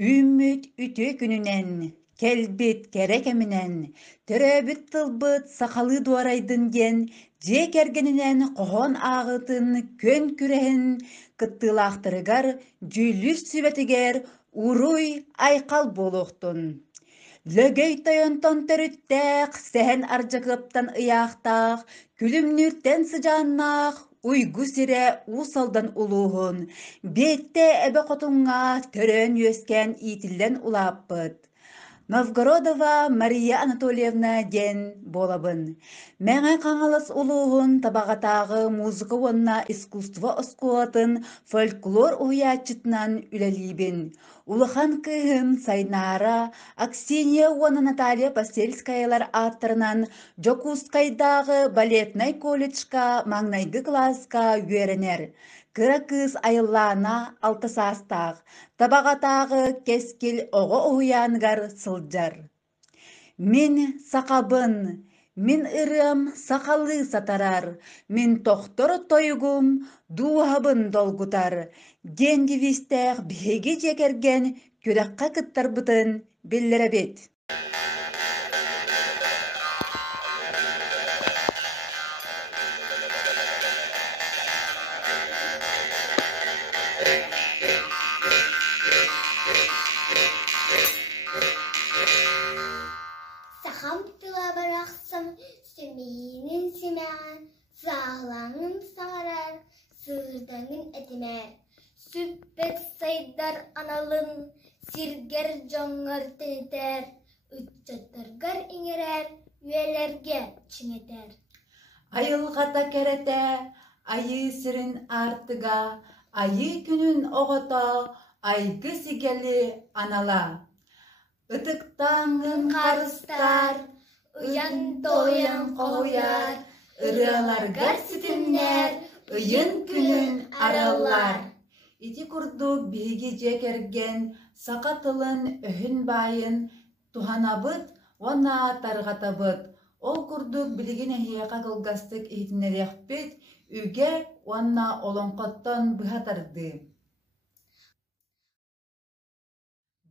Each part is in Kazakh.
Ümmüt ütü gününen, kelbit kerekeminen, töröbüt tılbıt sakalı duaraydın gen, je kergeninen kohon ağıtın kön kürehen, kıttılақтырыгар jüylüs sübetiger, uruy aykal boluktun. Lögöy toyonton törüttäq, sehen arjagıptan ıyaqtaq, külümnürten sıcannaq, uygu sire usaldan uluhun, bette ebe qotunga törön yösken itilden ulapпыт. Новгородова Мария Анатольевна ден болабын. Мәңә қаңалас улуғын табағатағы музыка онна искусство оскуатын фольклор уячытнан үлелибін. Улыхан кыһын Сайнара, Аксинья уона Наталья Посельскаялар аттырынан Жокускайдағы балетнай колледжка маңнайгы класска үйеренер. Кыра кыз айыллана алтысастақ, табағатағы кескел оғы уянгар сылжар. Мин сақабын, мин ырым сақалы сатарар, мин тоқтор тойгум дуғабын долгутар. Дендивистәқ беге жекерген күрәққа кыттар бұтын беллеребет. Сахам тыла барақсым, сүмейінің сүмәғін, сағлаңын сағарар, сырдаңын әтімәр. Сүппет сайдар аналын, сиргер жоңғар тенетер, үтчаттаргар еңерер, үйелерге чіңетер. Айылғата кәрәтә, айы сірін артыға, айы күнін оғыта, айгы сигәлі анала. Ытыктаңын қарыстар, Уян тоян қояр, ыраларгар ситиннер, ыйын күнін аралар. Ити курдук биги жекерген, сақатылын өһін байын, туханабыт, она тарғатабыт. Ол курдук билигин әхияқа кылгастык ихтинерекпет, үге она олонқоттон быхатарды.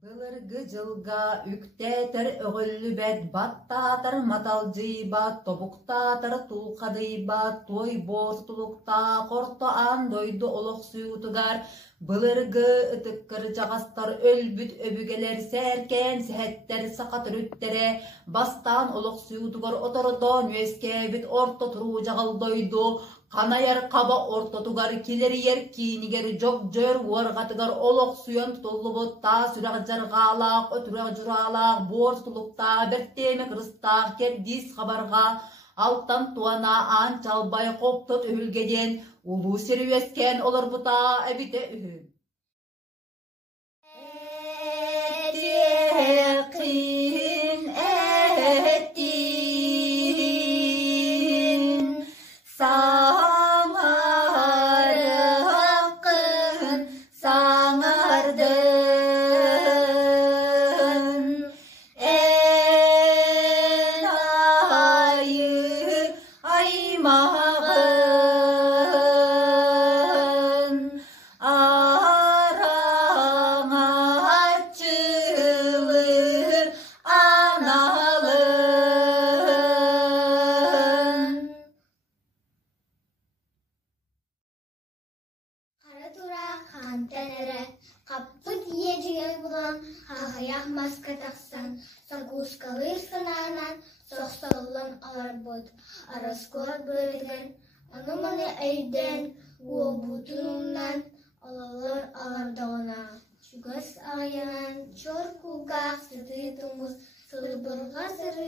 Былыргы жылга үктетер өгіллүбет, баттатыр маталжыйбат, тобуктатыр тулқадыйбат, той бос тулукта, корто ан дойду олық сүйутугар, былыргы ытыккыр жағастар өлбүт өбүгелер сәркен, сәттер сақат үрүттере, бастан олық сүйутугар отордон өскебит орто туру жағал дойду, Канаяр қаба ортотугар келер ер кейінігер жоқ жөр уарғатыгар олық сүйен тұтылыбытта сүрақ жарғалақ, өтірек жұралақ, бор тұлықта, бірттемек рыстақ, кердис қабарға, алттан туана ан чалбай қоптыт үхілгеден, улу серуескен олар бұта әбіте үхін. Әтеқин әттин, Саңарықын саңардың, ән айы аймағын, араңа чылыр аналын. Қара тура қан тәнәрі, қаппыт ежігер бұлан, қағаяқ маска тақсан, сагушкалыр сынағынан, соқсағылан алар бұд, араскор бөлігін, аныманы әйден, ол бұтынымнан, алалар алардағына. Чүгіс ағайынан, чор кулғақ сыды тұмыз, сылбырға сыры